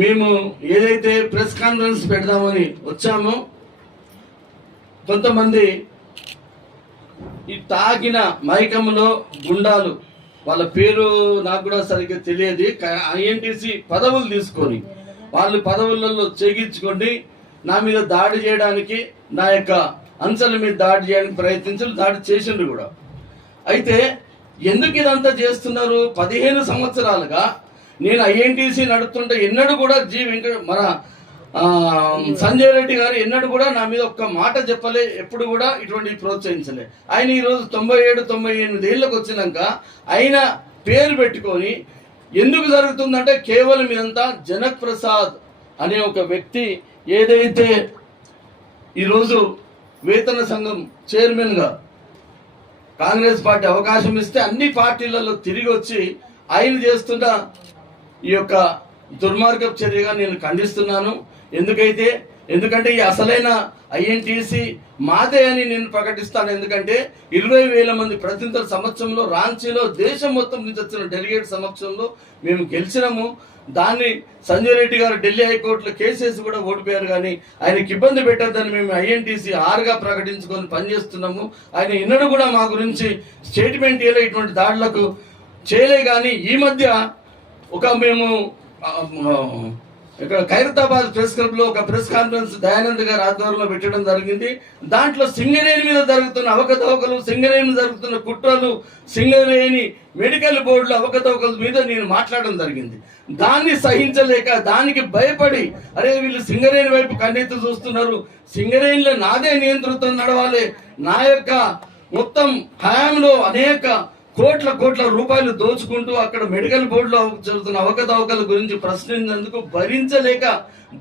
మేము ఏదైతే press conference పెడదామని వచ్చామో కొంతమంది ఈ తాగిన మైకంలో గుండాలు, వాళ్ళ పేరు నాకు కూడా సరిగ్గా తెలియదు, ఐఎన్టీసీ పదవులు తీసుకొని వాళ్ళు పదవులలో చేగించుకొని నా మీద దాడి చేయడానికి, నా యొక్క అంశాల మీద దాడి చేయడానికి ప్రయత్నించారు, దాడి చేసిండ్రు కూడా. అయితే ఎందుకు ఇదంతా చేస్తున్నారు? 15 సంవత్సరాలుగా నేను ఐఎన్టీసీ నడుపుతుంటే ఎన్నడూ కూడా మన సంజయ్ రెడ్డి గారు ఎన్నడూ కూడా నా మీద ఒక్క మాట చెప్పలే, ఎప్పుడు కూడా ఇటువంటి ప్రోత్సహించలే. ఆయన ఈరోజు 97-98 ఏళ్ళకి వచ్చినాక ఆయన పేరు పెట్టుకొని ఎందుకు జరుగుతుందంటే కేవలం ఇదంతా జనక్ ప్రసాద్ అనే ఒక వ్యక్తి ఏదైతే ఈరోజు వేతన సంఘం చైర్మన్గా కాంగ్రెస్ పార్టీ అవకాశం ఇస్తే అన్ని పార్టీలలో తిరిగి వచ్చి ఆయన చేస్తున్న ఈ యొక్క దుర్మార్గపు చర్యగా నేను ఖండిస్తున్నాను. ఎందుకంటే ఈ అసలైన ఐఎన్టీసీ మాదే అని నేను ప్రకటిస్తాను. ఎందుకంటే 20,000 మంది ప్రతినిధుల సమక్షంలో రాంచీలో దేశం మొత్తం నుంచి వచ్చిన డెలిగేట్ సమక్షంలో మేము గెలిచినాము. దాన్ని సంజయ్ రెడ్డి గారు ఢిల్లీ హైకోర్టులో కేసేసి కూడా ఓడిపోయారు. కానీ ఆయనకి ఇబ్బంది పెట్టద్దని మేము ఐఎన్టీసీ ఆర్గా ప్రకటించుకొని పనిచేస్తున్నాము. ఆయన ఎన్నడూ కూడా మా గురించి స్టేట్మెంట్ ఇవ్వలే, ఇటువంటి దాడులకు చేయలే. కానీ ఈ మధ్య మేము ఇక్కడ ఖైరతాబాద్ ప్రెస్ క్లబ్ లో ఒక ప్రెస్ కాన్ఫరెన్స్ దయానంద్ గారి ఆధ్వర్యంలో పెట్టడం జరిగింది. దాంట్లో సింగరేణి మీద జరుగుతున్న అవకతవకలు, సింగరేణి మీద జరుగుతున్న కుట్రలు, సింగరేణి మెడికల్ బోర్డుల అవకతవకల మీద నేను మాట్లాడడం జరిగింది. దాన్ని సహించలేక, దానికి భయపడి, అరే వీళ్ళు సింగరేణి వైపు కన్నెత్తి చూస్తున్నారు, సింగరేణిలో నాదే నియంత్రితం నడవాలి, నా యొక్క మొత్తం హయాంలో అనేక కోట్ల రూపాయలు దోచుకుంటూ అక్కడ మెడికల్ బోర్డులో జరుగుతున్న అవకతవకల గురించి ప్రశ్నించేందుకు భరించలేక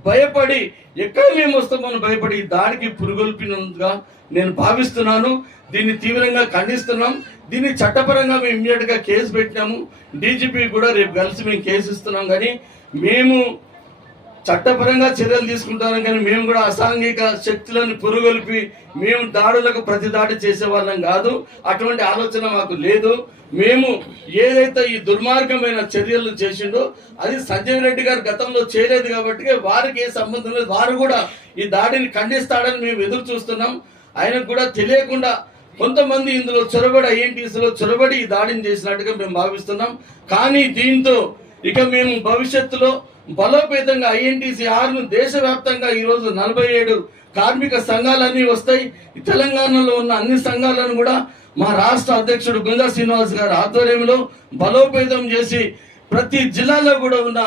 భయపడి ఎక్కడ మేము వస్తామని భయపడి దాడికి పురుగొల్పినందుగా నేను భావిస్తున్నాను. దీన్ని తీవ్రంగా ఖండిస్తున్నాం. దీన్ని చట్టపరంగా మేము ఇమ్మీడియట్ గా కేసు పెట్టినాము. డీజీపీ కూడా రేపు కలిసి మేము కేసు ఇస్తున్నాం. కానీ మేము చట్టపరంగా చర్యలు తీసుకుంటాం. కానీ మేము కూడా అసాంఘిక శక్తులను పురుగొల్పి మేము దాడులకు ప్రతి దాడి చేసే వాళ్ళం కాదు. అటువంటి ఆలోచన మాకు లేదు. మేము ఏదైతే ఈ దుర్మార్గమైన చర్యలు చేసిండో అది సంజయ్ రెడ్డి గారు గతంలో చేయలేదు కాబట్టి వారికి ఏ సంబంధం లేదు. వారు కూడా ఈ దాడిని ఖండిస్తాడని మేము ఎదురు చూస్తున్నాం. ఆయనకు కూడా తెలియకుండా కొంతమంది ఇందులో చొరబడి, ఐఎన్టీసీలో చొరబడి ఈ దాడిని చేసినట్టుగా మేము భావిస్తున్నాం. కానీ దీంతో ఇక మేము భవిష్యత్తులో బలోపేతంగా ఐఎన్టీసీ ఆర్ను దేశవ్యాప్తంగా ఈరోజు 47 కార్మిక సంఘాలన్నీ వస్తాయి. తెలంగాణలో ఉన్న అన్ని సంఘాలను కూడా మా రాష్ట్ర అధ్యక్షుడు గుంజా శ్రీనివాస్ గారి ఆధ్వర్యంలో బలోపేతం చేసి ప్రతి జిల్లాలో కూడా ఉన్న